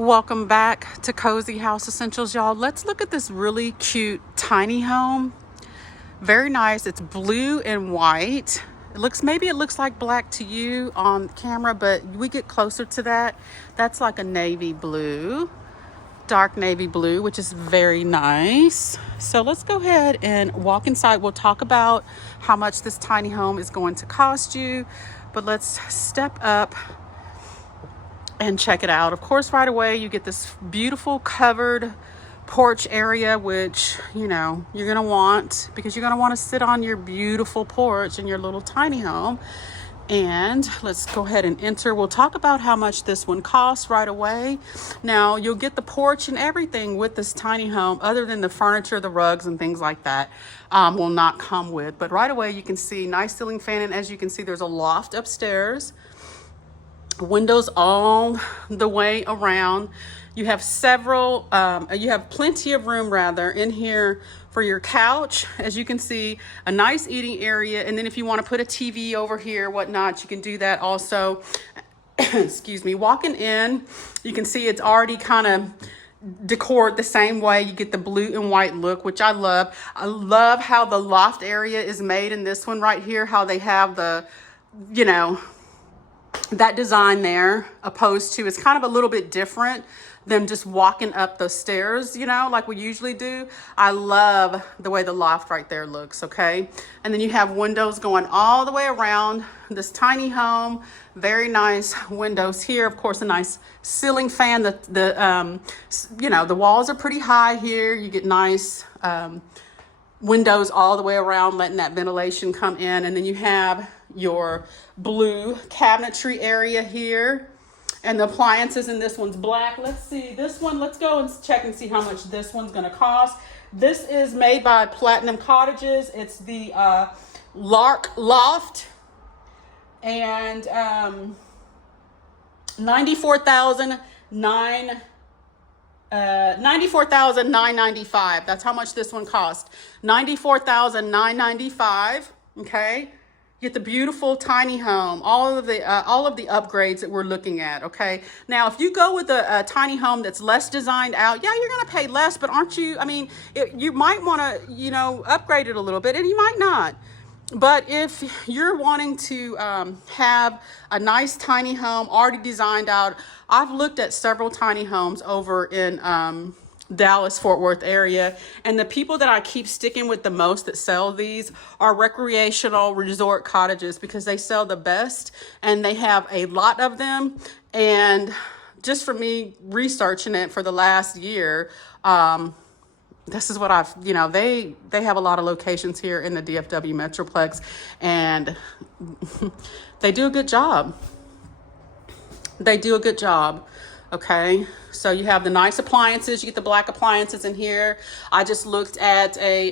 Welcome back to Cozy House Essentials, y'all. Let's look at this really cute tiny home. Very nice. It's blue and white. Maybe it looks like black to you on camera, but we get closer to that. That's like a navy blue, dark navy blue, which is very nice. So let's go ahead and walk inside. We'll talk about how much this tiny home is going to cost you, but let's step up and check it out. Of course, right away you get this beautiful covered porch area, which you're gonna want, because you're gonna want to sit on your beautiful porch in your little tiny home. And let's go ahead and enter. We'll talk about how much this one costs right away. Now, you'll get the porch and everything with this tiny home, other than the furniture, the rugs and things like that will not come with. But right away you can see nice ceiling fan, and as you can see, there's a loft upstairs, windows all the way around. You have plenty of room rather in here for your couch. As you can see, a nice eating area, and then if you want to put a TV over here, whatnot, you can do that also. Excuse me. Walking in, you can see it's already kind of decored the same way. You get the blue and white look, which I love. I love how the loft area is made in this one right here, how they have the, that design there, opposed to, it's kind of a little bit different than just walking up the stairs, like we usually do. I love the way the loft right there looks, okay? And then you have windows going all the way around this tiny home. Very nice windows here. Of course, a nice ceiling fan. The walls are pretty high here. You get nice windows all the way around, letting that ventilation come in. And then you have your blue cabinetry area here, and the appliances in this one's black. Let's see this one. Let's go and check and see how much this one's going to cost. This is made by Platinum Cottages. It's the Lark Loft, and $94,995. That's how much this one cost. $94,995. Okay. Get the beautiful tiny home, all of the upgrades that we're looking at. Okay. Now, if you go with a tiny home that's less designed out, yeah, you're going to pay less, but aren't you? I mean, you might want to, upgrade it a little bit, and you might not. But if you're wanting to have a nice tiny home already designed out, I've looked at several tiny homes over in Dallas, Fort Worth area, and the people that I keep sticking with the most that sell these are recreational resort cottages, because they sell the best and they have a lot of them. And just for me researching it for the last year, this is what they have a lot of locations here in the DFW Metroplex, and they do a good job. Okay, so you have the nice appliances. You get the black appliances in here. I just looked at a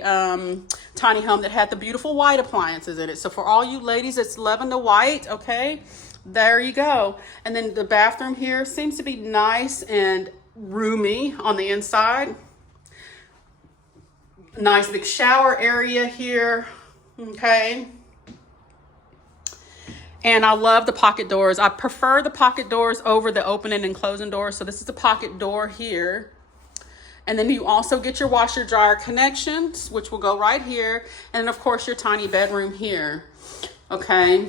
tiny home that had the beautiful white appliances in it. So for all you ladies that's loving the white, okay, there you go. And then the bathroom here seems to be nice and roomy on the inside. Nice big shower area here, okay. And I love the pocket doors. I prefer the pocket doors over the opening and closing doors. So this is the pocket door here. And then you also get your washer dryer connections, which will go right here. And of course, your tiny bedroom here. Okay.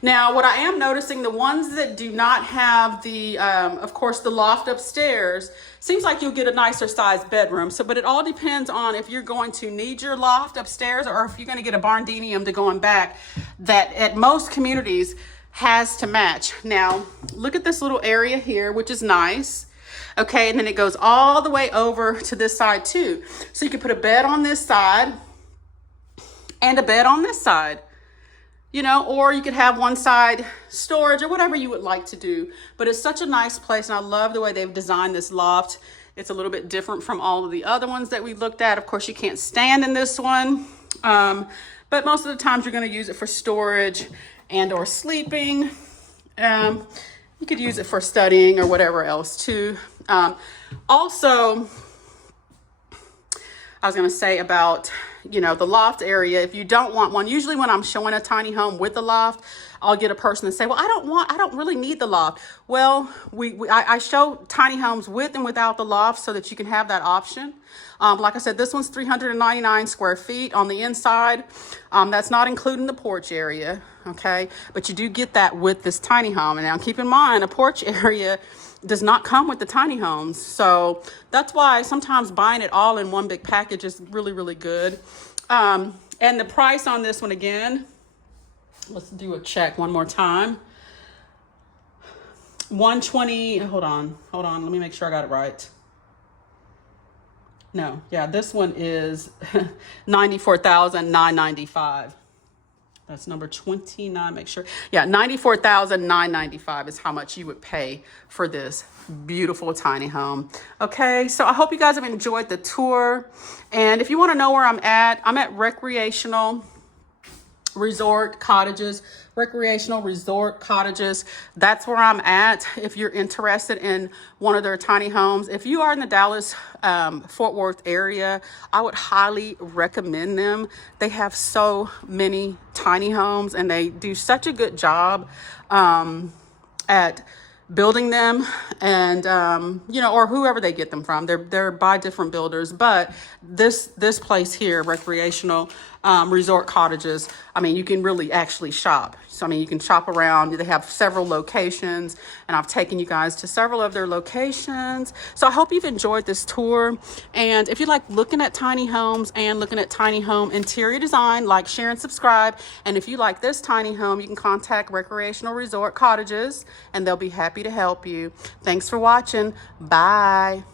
Now, what I am noticing, the ones that do not have the, of course, the loft upstairs, seems like you'll get a nicer sized bedroom. But it all depends on if you're going to need your loft upstairs, or if you're going to get a barndinium to go in back, that at most communities has to match. Now, look at this little area here, which is nice. Okay, and then it goes all the way over to this side too. So you can put a bed on this side and a bed on this side. Or you could have one side storage, or whatever you would like to do. But it's such a nice place, and I love the way they've designed this loft. It's a little bit different from all of the other ones that we looked at. Of course, you can't stand in this one, but most of the times you're going to use it for storage and or sleeping. You could use it for studying or whatever else too. Also, I was going to say about, the loft area. If you don't want one, usually when I'm showing a tiny home with a loft, I'll get a person to say, well, I don't really need the loft. Well, I show tiny homes with and without the loft so that you can have that option. Like I said, this one's 399 square feet on the inside. That's not including the porch area, okay? But you do get that with this tiny home. And now keep in mind, a porch area does not come with the tiny homes. So that's why sometimes buying it all in one big package is really, really good. And the price on this one again, let's do a check one more time. 120, hold on, let me make sure I got it right. No, yeah, this one is $94,995. That's number 29, make sure. Yeah, $94,995 is how much you would pay for this beautiful tiny home. Okay, so I hope you guys have enjoyed the tour. And if you want to know where I'm at Recreational Resort Cottages. That's where I'm at if you're interested in one of their tiny homes. If you are in the Dallas Fort Worth area, I would highly recommend them. They have so many tiny homes and they do such a good job at building them, and you know, or whoever they get them from. They're by different builders, but this place here, Recreational Resort Cottages, I mean, you can really actually shop. So I mean, you can shop around. They have several locations, and I've taken you guys to several of their locations. So I hope you've enjoyed this tour. And if you like looking at tiny homes and looking at tiny home interior design, like, share, and subscribe. And if you like this tiny home, you can contact Recreational Resort Cottages, and they'll be happy to help you. Thanks for watching. Bye.